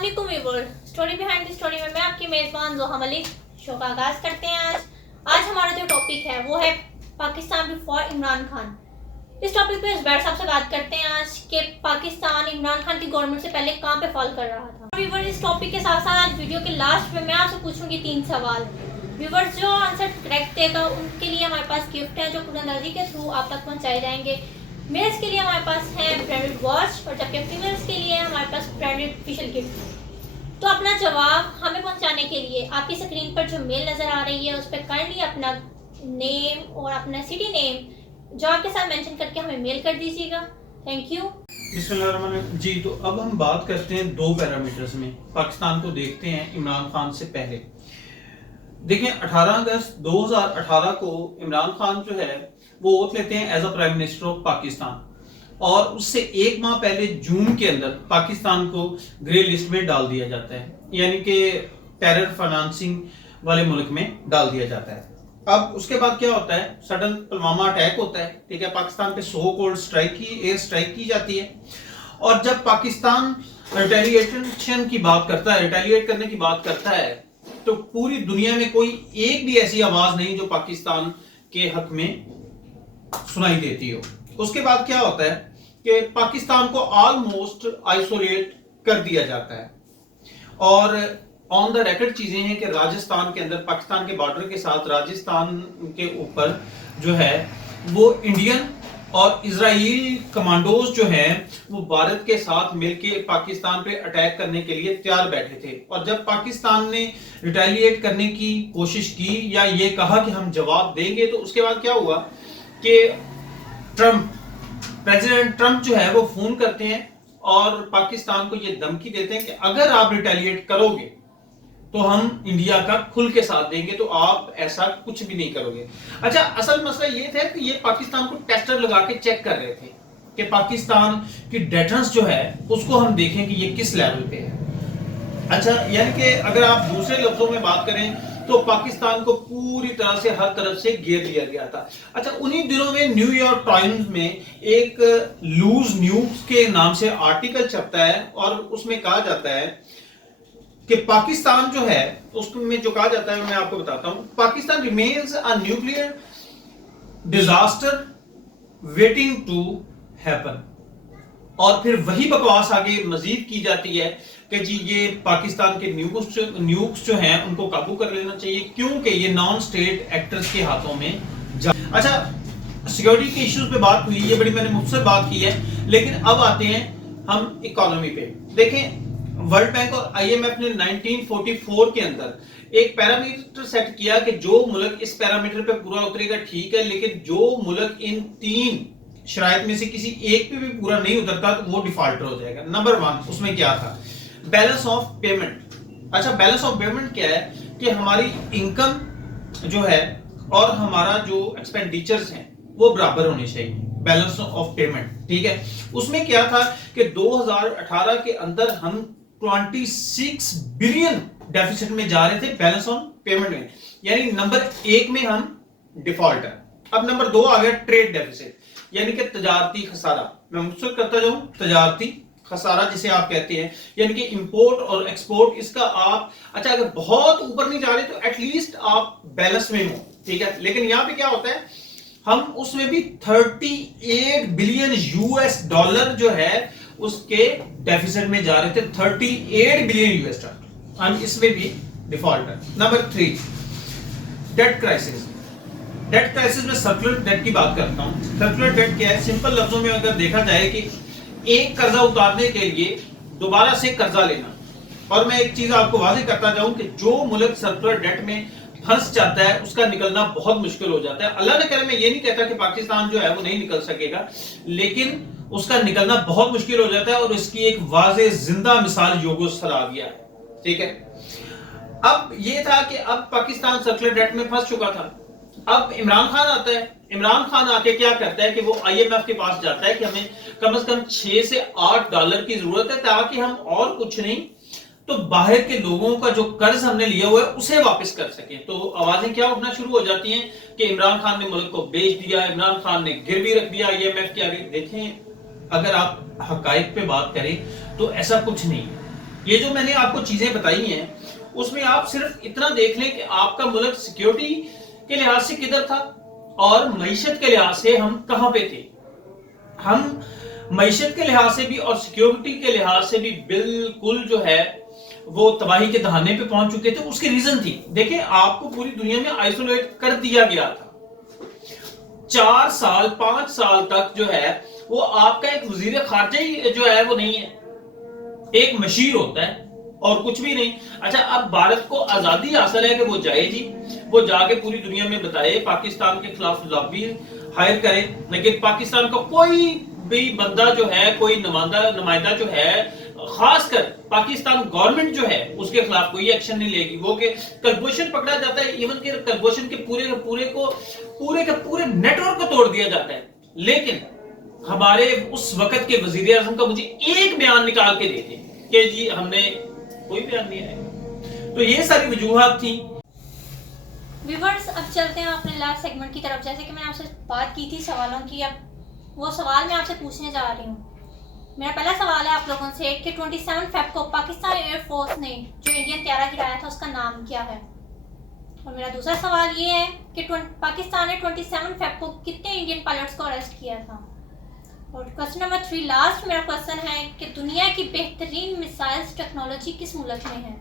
अस्सलामुअलैकुम viewer, story behind the story में मैं आपकी मेज़बान जोहा मलिक शो का आगाज़ करते हैं। आज हमारा जो टॉपिक है वो है पाकिस्तान बिफोर इमरान खान। इस टॉपिक पे ज़ुबैर साहब से बात करते हैं आज कि पाकिस्तान इमरान खान की गवर्नमेंट से पहले कहाँ पे फॉल कर रहा था। व्यूअर, इस टॉपिक के साथ साथ आज वीडियो के लास्ट में मैं आपसे पूछूंगी 3 सवाल। व्यूअर्स जो आंसर करेक्ट देगा उनके लिए हमारे पास गिफ्ट है जो कुरान के थ्रू आप तक पहुँचाए जाएंगे। मेल्स के लिए हमारे पास है ब्रांडेड वॉच और जबकि फीमेल्स के लिए हमारे पास ब्रांडेड फेशियल किट। तो अपना जवाब हमें पहुंचाने के लिए आपकी स्क्रीन पर जो मेल नज़र आ रही है उस पर काइंडली अपना नेम और अपना सिटी नेम जो आपके साथ मेंशन करके हमें मेल कर दीजिएगा। Thank you. जी, तो अब हम बात करते हैं 2 पैरामीटर्स में। पाकिस्तान को देखते हैं इमरान खान से पहले। देखिए 18 अगस्त 2018 को इमरान खान जो है वो ओथ लेते हैं as a prime minister of Pakistan और उससे 1 माह पहले जून के अंदर पाकिस्तान को ग्रे लिस्ट में डाल दिया जाता है, यानी कि टेरर फाइनेंसिंग वाले मुल्क में डाल दिया जाता है। अब उसके बाद क्या होता है, सडन पुलवामा अटैक होता है, ठीक है। पाकिस्तान पे सो कॉल्ड एयर स्ट्राइक की जाती है और जब पाकिस्तान रिटेलिएशन की बात करता है, रिटेलिएट करने की बात करता है, तो पूरी दुनिया में कोई एक भी ऐसी आवाज नहीं जो पाकिस्तान के हक में सुनाई देती हो। उसके बाद क्या होता है कि पाकिस्तान को ऑलमोस्ट आइसोलेट कर दिया जाता है और ऑन द रिकॉर्ड चीजें हैं कि राजस्थान के अंदर, पाकिस्तान के बॉर्डर के साथ राजस्थान के ऊपर जो है वो इंडियन और इजराइल कमांडोज जो हैं वो भारत के साथ मिलकर पाकिस्तान पे अटैक करने के लिए तैयार बैठे थे। और जब पाकिस्तान ने रिटेलिएट करने की कोशिश की या ये कहा कि हम जवाब देंगे, तो उसके बाद क्या हुआ कि प्रेसिडेंट ट्रंप जो है वो फोन करते हैं और पाकिस्तान को ये धमकी देते हैं कि अगर आप रिटेलिएट करोगे तो हम इंडिया का खुल के साथ देंगे, तो आप ऐसा कुछ भी नहीं करोगे। अच्छा, असल मसला ये था कि ये पाकिस्तान को टेस्टर लगा के चेक कर रहे थे कि पाकिस्तान की डेटर्स जो है उसको हम देखें कि ये किस लेवल पे है। अच्छा, यानी कि अगर आप दूसरे लफ्जों में बात करें तो पाकिस्तान को पूरी तरह से हर तरफ से घेर लिया गया था। अच्छा, उन्हीं दिनों में न्यूयॉर्क टाइम्स में एक लूज न्यूज के नाम से आर्टिकल छपता है और उसमें कहा जाता है कि पाकिस्तान जो है, उसमें जो कहा जाता है मैं आपको बताता हूं, Pakistan remains a nuclear disaster waiting to happen. और फिर वही बकवास आगे मजीद की जाती है कि जी ये पाकिस्तान के न्यूक्स जो हैं उनको काबू कर लेना चाहिए क्योंकि ये नॉन स्टेट एक्टर्स के हाथों में अच्छा, सिक्योरिटी के इश्यूज पे बात हुई, ये बड़ी मैंने मुझसे बात की है, लेकिन अब आते हैं हम इकोनॉमी पे। देखें, वर्ल्ड बैंक और आईएमएफ ने 1944 के अंदर एक पैरामीटर सेट किया कि जो मुल्क इस पैरामीटर पे पूरा उतरेगा ठीक है, लेकिन जो मुल्क इन 3 शराइत में से किसी एक पे भी पूरा नहीं उतरता तो वो डिफॉल्टर हो जाएगा। नंबर 1 उसमें क्या था, बैलेंस ऑफ पेमेंट। अच्छा, बैलेंस ऑफ पेमेंट क्या है कि हमारी इनकम जो है और हमारा जो एक्सपेंडिचर्स हैं वो बराबर होने चाहिए, बैलेंस ऑफ पेमेंट, ठीक है। उसमें क्या था कि 2018 के अंदर हम 26 बिलियन डेफिसिट में जा रहे थे बैलेंस ऑन पेमेंट में, यानी नंबर 1 में हम डिफॉल्टर। अब नंबर 2 आ गया ट्रेड डेफिसिट, यानी कि तजारती खसारा। मैं मुझसे करता जाऊं, तजारती खसारा जिसे आप कहते हैं, यानी कि इंपोर्ट और एक्सपोर्ट, इसका आप अच्छा अगर बहुत ऊपर नहीं जा रहे तो एटलीस्ट आप बैलेंस में हो, ठीक है। लेकिन यहां पे क्या होता है, हम उसमें भी 38 बिलियन यूएस डॉलर जो है उसके डेफिसिट में जा रहे थे, 38 बिलियन यूएस डॉलर, हम इसमें भी defaulter. Number 3 debt crisis. Debt crisis में सर्कुलर डेट की बात करता हूं। सर्कुलर डेट क्या है, सिंपल लफ्जों में अगर देखा जाए कि एक कर्जा उतारने के लिए दोबारा से कर्जा लेना। और मैं एक चीज आपको वाज़ेह करता जाऊं कि जो मुल्क सर्कुलर डेट में फंस जाता है उसका निकलना बहुत मुश्किल हो जाता है। अल्लाह ने करे, मैं ये नहीं कहता कि पाकिस्तान जो है वो नहीं निकल सकेगा, लेकिन उसका निकलना बहुत मुश्किल हो जाता है और इसकी एक वाज़ेह जिंदा मिसाल यूगोस्लाविया है, ठीक है। अब ये था कि अब पाकिस्तान सर्कुलर डेट में फंस चुका था। अब इमरान खान आता है, इमरान खान आके क्या करता है कि वो आईएमएफ के पास जाता है कि हमें कम से कम 6 से 8 डॉलर की जरूरत है ताकि हम और कुछ नहीं तो बाहर के लोगों का जो कर्ज हमने लिया हुआ है उसे वापस कर सके। तो आवाजें क्या उठना शुरू हो जाती हैं कि इमरान खान ने मुल्क को बेच दिया, इमरान खान ने गिरवी रख दिया आईएमएफ के आगे। देखें, अगर आप हकाइक पे बात करें तो ऐसा कुछ नहीं है। ये जो मैंने आपको चीजें बताई हैं उसमें आप सिर्फ इतना देख लें कि आपका मुल्क सिक्योरिटी के लिहाज से किधर था और मईशत के लिहाज से हम कहां पे थे। हम मईशत के लिहाज से भी और सिक्योरिटी के लिहाज से भी बिल्कुल जो है वो तबाही के दहाने पे पहुंच चुके थे। उसकी रीजन थी, देखिए आपको पूरी दुनिया में आइसोलेट कर दिया गया था। 4 साल 5 साल तक जो है वो आपका एक वजीर खारजा ही जो है वो नहीं है, एक मशीर होता है और कुछ भी नहीं। अच्छा, अब भारत को आजादी हासिल है कि वो जाए जी, वो जाके पूरी दुनिया में बताए, पाकिस्तान के खिलाफ लॉबी हायर करे, लेकिन पाकिस्तान का कोई भी बंदा जो है, कोई नुमाइंदा जो है, खासकर पाकिस्तान गवर्नमेंट जो है उसके खिलाफ कोई एक्शन नहीं लेगी। वो के कलभूषण पकड़ा जाता है, इवन के कलभूषण के पूरे नेटवर्क को तोड़ दिया जाता है, लेकिन हमारे उस वक्त के वजीर आजम का मुझे एक बयान निकाल के देते कि जी हमने कोई बयान नहीं आया। तो ये सारी वजूहात थी। व्यूअर्स, अब चलते हैं अपने लास्ट सेगमेंट की तरफ। जैसे कि मैंने आपसे बात की थी सवालों की, अब वो सवाल मैं आपसे पूछने जा रही हूँ। मेरा पहला सवाल है आप लोगों से कि 27 फेब को पाकिस्तान एयरफोर्स ने जो इंडियन त्यारा गिराया था उसका नाम क्या है। और मेरा दूसरा सवाल ये है कि पाकिस्तान ने 27 फेब को कितने इंडियन पायलट्स को अरेस्ट किया था। और क्वेश्चन नंबर 3 लास्ट मेरा क्वेश्चन है कि दुनिया की बेहतरीन मिसाइल्स टेक्नोलॉजी किस मुल्क में है।